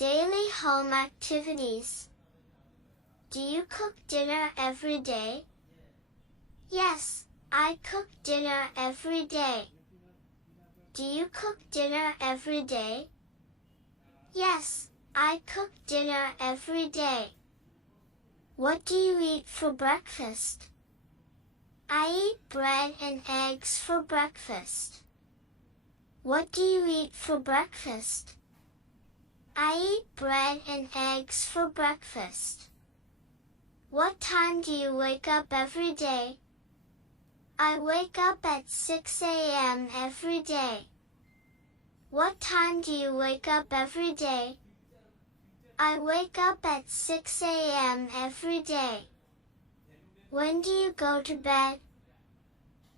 Daily home activities. Do you cook dinner every day? Yes, I cook dinner every day. Do you cook dinner every day? Yes, I cook dinner every day. What do you eat for breakfast? I eat bread and eggs for breakfast. What do you eat for breakfast? I eat bread and eggs for breakfast. What time do you wake up every day? I wake up at 6 a.m. every day. What time do you wake up every day? I wake up at 6 a.m. every day. When do you go to bed?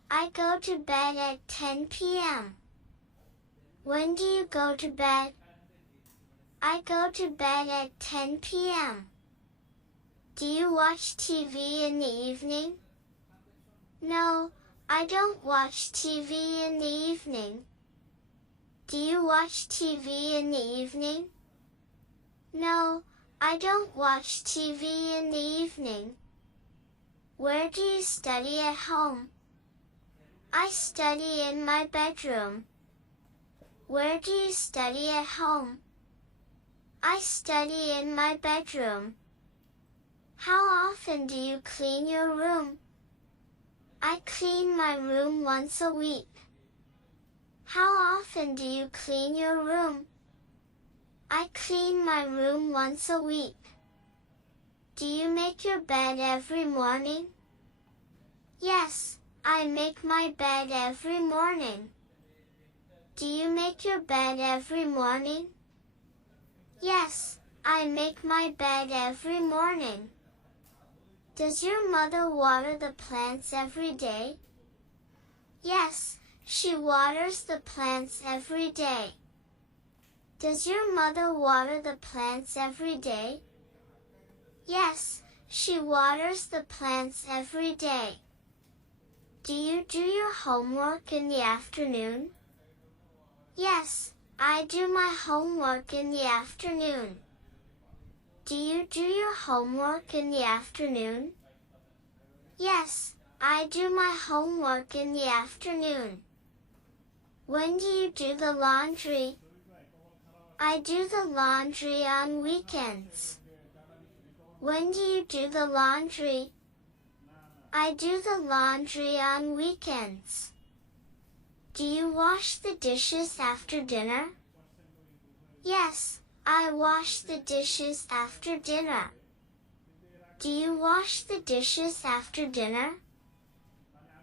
I go to bed at 10 p.m. When do you go to bed? I go to bed at 10 p.m. Do you watch TV in the evening? No, I don't watch TV in the evening. Do you watch TV in the evening? No, I don't watch TV in the evening. Where do you study at home? I study in my bedroom. Where do you study at home? I study in my bedroom. How often do you clean your room? I clean my room once a week. How often do you clean your room? I clean my room once a week. Do you make your bed every morning? Yes, I make my bed every morning. Do you make your bed every morning? Yes, I make my bed every morning. Does your mother water the plants every day? Yes, she waters the plants every day. Does your mother water the plants every day? Yes, she waters the plants every day. Do you do your homework in the afternoon? Yes, I do my homework in the afternoon. Do you do your homework in the afternoon? Yes, I do my homework in the afternoon. When do you do the laundry? I do the laundry on weekends. When do you do the laundry? I do the laundry on weekends. Do you wash the dishes after dinner? Yes, I wash the dishes after dinner. Do you wash the dishes after dinner?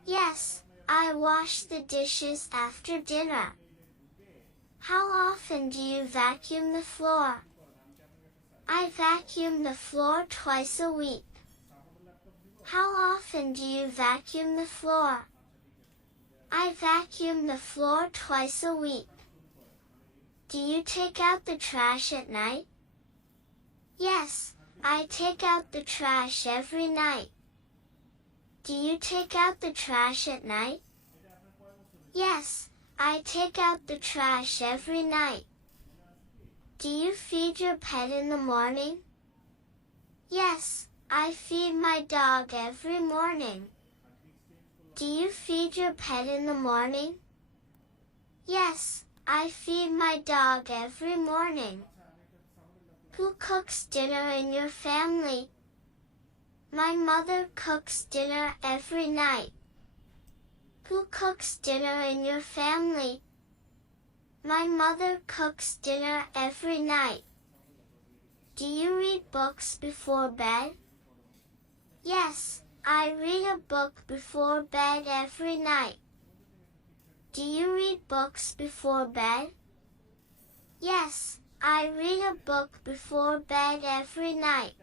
Yes, I wash the dishes after dinner. How often do you vacuum the floor? I vacuum the floor twice a week. How often do you vacuum the floor? I vacuum the floor twice a week. Do you take out the trash at night? Yes, I take out the trash every night. Do you take out the trash at night? Yes, I take out the trash every night. Do you feed your pet in the morning? Yes, I feed my dog every morning. Do you feed your pet in the morning? Yes, I feed my dog every morning. Who cooks dinner in your family? My mother cooks dinner every night. Who cooks dinner in your family? My mother cooks dinner every night. Do you read books before bed? Yes, I read a book before bed every night. Do you read books before bed? Yes, I read a book before bed every night.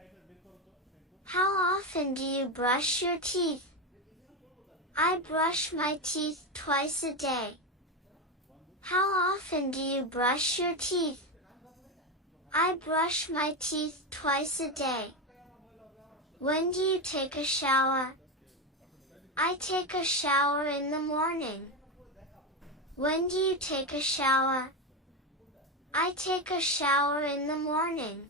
How often do you brush your teeth? I brush my teeth twice a day. How often do you brush your teeth? I brush my teeth twice a day. When do you take a shower? I take a shower in the morning. When do you take a shower? I take a shower in the morning.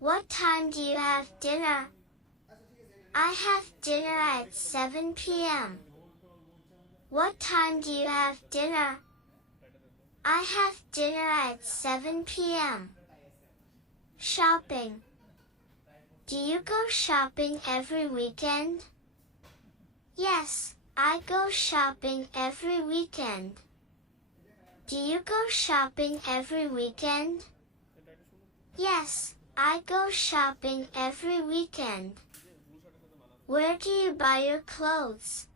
What time do you have dinner? I have dinner at 7 p.m. What time do you have dinner? I have dinner at 7 p.m. Shopping. Do you go shopping every weekend? Yes, I go shopping every weekend. Do you go shopping every weekend? Yes, I go shopping every weekend. Where do you buy your clothes?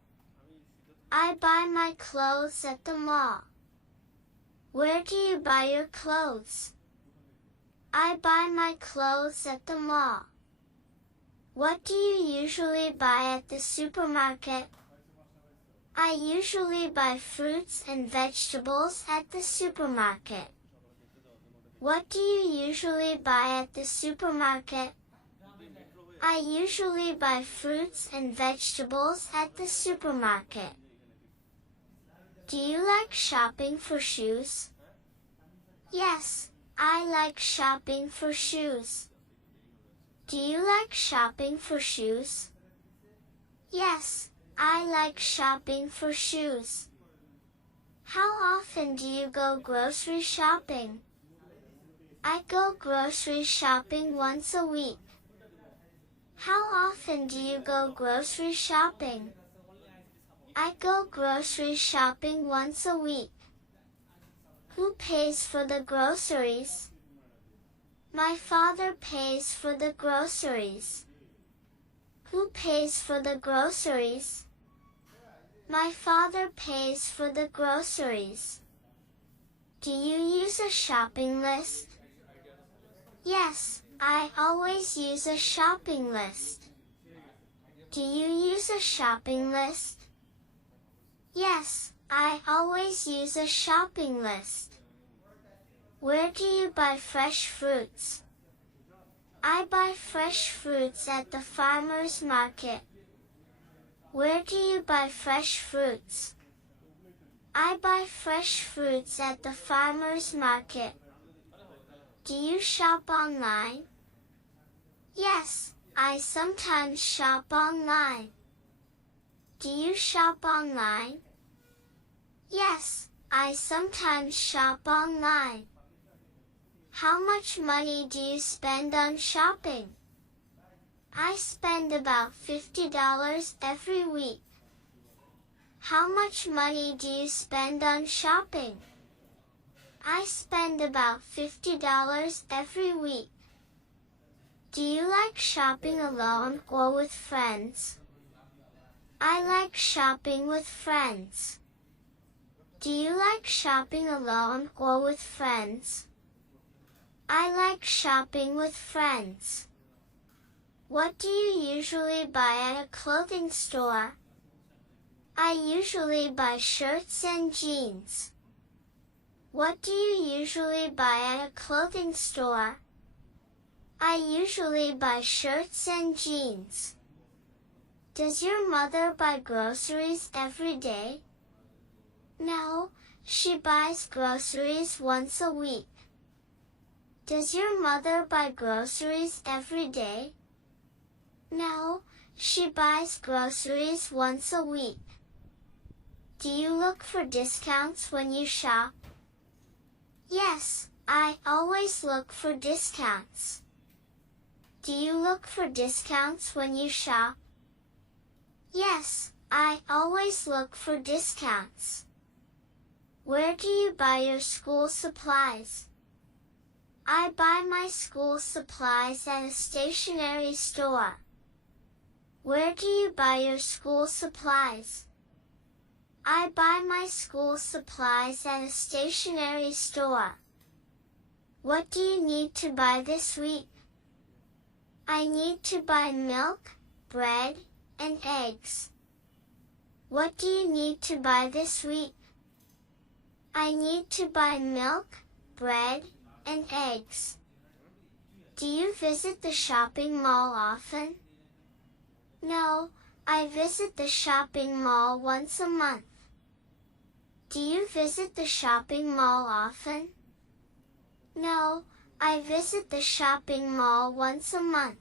I buy my clothes at the mall. Where do you buy your clothes? I buy my clothes at the mall. What do you usually buy at the supermarket? I usually buy fruits and vegetables at the supermarket. What do you usually buy at the supermarket? I usually buy fruits and vegetables at the supermarket. Do you like shopping for shoes? Yes, I like shopping for shoes. Do you like shopping for shoes? Yes, I like shopping for shoes. How often do you go grocery shopping? I go grocery shopping once a week. How often do you go grocery shopping? I go grocery shopping once a week. Who pays for the groceries? My father pays for the groceries. Who pays for the groceries? My father pays for the groceries. Do you use a shopping list? Yes, I always use a shopping list. Do you use a shopping list? Yes, I always use a shopping list. Where do you buy fresh fruits? I buy fresh fruits at the farmer's market. Where do you buy fresh fruits? I buy fresh fruits at the farmer's market. Do you shop online? Yes, I sometimes shop online. Do you shop online? Yes, I sometimes shop online. How much money do you spend on shopping? I spend about $50 every week. How much money do you spend on shopping? I spend about $50 every week. Do you like shopping alone or with friends? I like shopping with friends. Do you like shopping alone or with friends? I like shopping with friends. What do you usually buy at a clothing store? I usually buy shirts and jeans. What do you usually buy at a clothing store? I usually buy shirts and jeans. Does your mother buy groceries every day? No, she buys groceries once a week. Does your mother buy groceries every day? No, she buys groceries once a week. Do you look for discounts when you shop? Yes, I always look for discounts. Do you look for discounts when you shop? Yes, I always look for discounts. Where do you buy your school supplies? I buy my school supplies at a stationery store. Where do you buy your school supplies? I buy my school supplies at a stationery store. What do you need to buy this week? I need to buy milk, bread, and eggs. What do you need to buy this week? I need to buy milk, bread, and eggs. Do you visit the shopping mall often? No, I visit the shopping mall once a month. Do you visit the shopping mall often? No, I visit the shopping mall once a month.